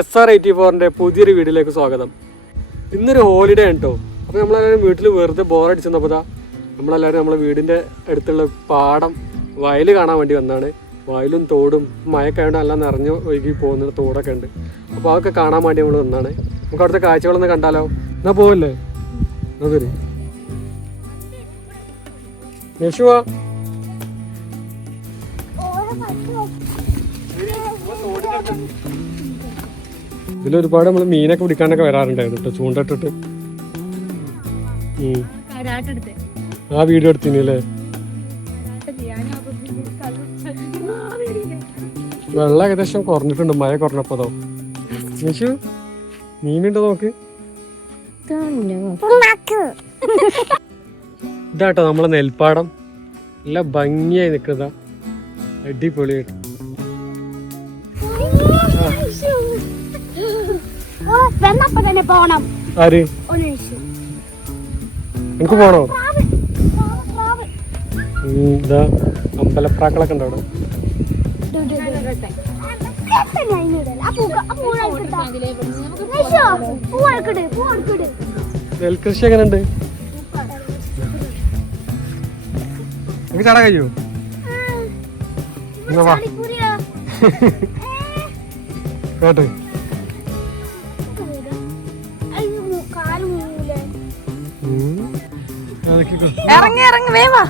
SR84 പുതിയൊരു വീഡിയോയിലേക്ക് സ്വാഗതം. ഇന്നൊരു ഹോളിഡേ ആണ് കേട്ടോ. അപ്പോൾ നമ്മളെല്ലാവരും വീട്ടിൽ വെറുതെ ബോറടിച്ചപ്പോൾ നമ്മളെല്ലാവരും നമ്മളെ വീടിൻ്റെ അടുത്തുള്ള പാടം വയൽ കാണാൻ വേണ്ടി വന്നതാണ്. വയലും തോടും മഴക്കായതുകൊണ്ട് എല്ലാം നിറഞ്ഞു ഒഴുകി പോകുന്ന തോടൊക്കെ ഉണ്ട്. അപ്പോൾ അതൊക്കെ കാണാൻ വേണ്ടി നമ്മൾ വന്നതാണ്. നമുക്ക് അവിടുത്തെ കാഴ്ചകളൊന്ന് കണ്ടാലോ? എന്നാ പോവല്ലേ? നോക്കരി യശുവാ. ഇതിലൊരുപാട് നമ്മൾ മീനൊക്കെ പിടിക്കാനൊക്കെ വരാറുണ്ടായിരുന്നു കേട്ടോ, ചൂണ്ടിട്ടിട്ട്. ആ വീഡിയോ എടുത്തിനല്ലേ? വെള്ളം ഏകദേശം കുറഞ്ഞിട്ടുണ്ട്, മഴ കുറഞ്ഞപ്പോതോ. യേശു മീനുണ്ടോ നോക്ക്. ഇതാട്ടോ നമ്മളെ നെൽപ്പാടം, നല്ല ഭംഗിയായി നിൽക്കുന്നതാ, അടിപൊളിയായിട്ട്. ആര് എനിക്ക് പോണോ? ഇതാ അമ്പലപ്രാക്കളൊക്കെ ഉണ്ടോ അവിടെ? നെൽകൃഷി എങ്ങനെയുണ്ട്? എനിക്ക് ചാടാൻ കഴിയോ? കേട്ട് ഇറങ്ങി ഇറങ്ങി വേവാ.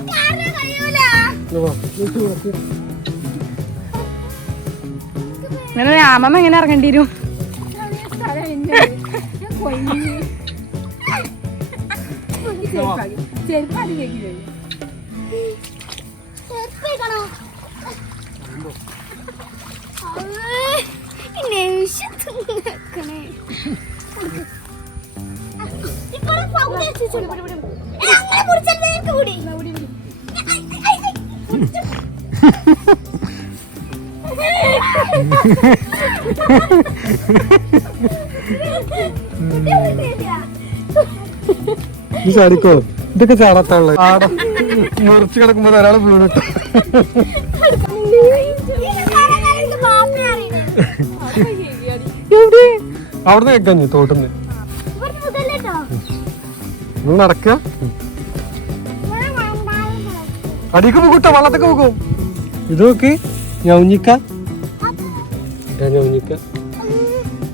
ഇങ്ങനെ അമ്മമ്മ എങ്ങനെ ഇറങ്ങേണ്ടി വരും? ചാടിക്കോ, ഇതൊക്കെ ചാടത്തുള്ള ആടം മുറിച്ച് കിടക്കുമ്പോ ഒരാളെ വീണിട്ട്. അവിടുന്ന് കേൾക്കാഞ്ഞു തോട്ടുന്ന് നടക്ക. അടിക്ക് പോകൂട്ടോ, വള്ളത്തൊക്കെ പോകും. ഇത് നോക്ക്, ഞൗഞ്ഞിക്ക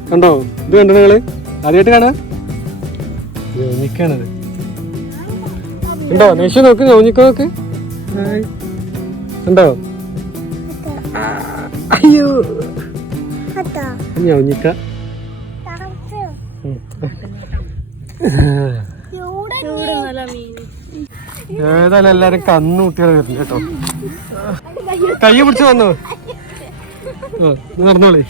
കണ്ടോ? ഇത് കണ്ടോ നിങ്ങള്? ആദ്യമായിട്ട് കാണാ? ഞൗഞ്ഞിക്കാണത് കണ്ടോ? നേശ നോക്ക്, ഞൗഞ്ഞിക്ക നോക്ക്. കണ്ടോ? അയ്യോ ഞൗഞ്ഞിക്ക. ഏതായാലും എല്ലാരും കന്നുകുട്ടികളെ വരുന്നു കേട്ടോ. കൈ പിടിച്ചു വന്നോ? നടന്നോളി,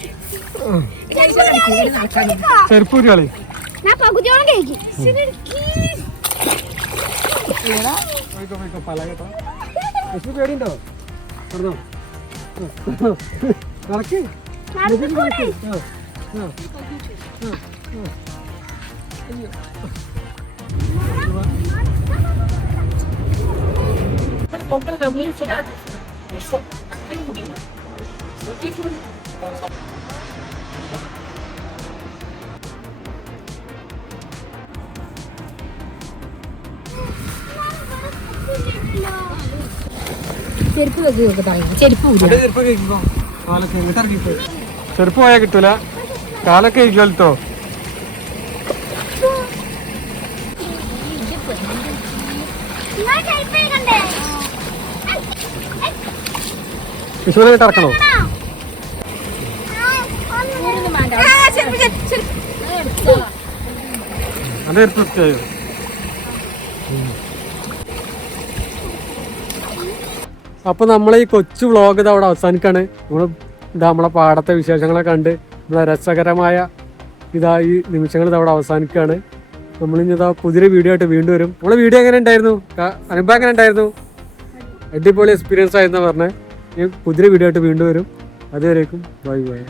ചെരുപ്പ് ഊരിയാളി. പേടിയുണ്ടോ? നടന്നോ, നടക്ക്. ചെരുപ്പ് പോയാ കിട്ടൂല, കാലൊക്കെ ഇരിക്കോ. വിഷുവിനായിട്ട് ഇറക്കണോ? അതെ, അപ്പൊ നമ്മളെ ഈ കൊച്ചു വ്ളോഗ് ഇത് അവിടെ അവസാനിക്കാണ്. നമ്മളെ പാടത്തെ വിശേഷങ്ങളെ കണ്ട് നമ്മളെ രസകരമായ ഈ നിമിഷങ്ങൾ ഇത് അവിടെ അവസാനിക്കുകയാണ്. നമ്മളിനി പുതിയൊരു വീഡിയോ ആയിട്ട് വീണ്ടും വരും. നമ്മളെ വീഡിയോ എങ്ങനെ ഉണ്ടായിരുന്നു? അനുഭവം എങ്ങനെ ഉണ്ടായിരുന്നു? അടിപൊളി എക്സ്പീരിയൻസ് ആയിരുന്നു പറഞ്ഞേ. പുതിയൊരു വീഡിയോ ആയിട്ട് വീണ്ടും വരും. അതുവരേക്കും ബൈ ബൈ.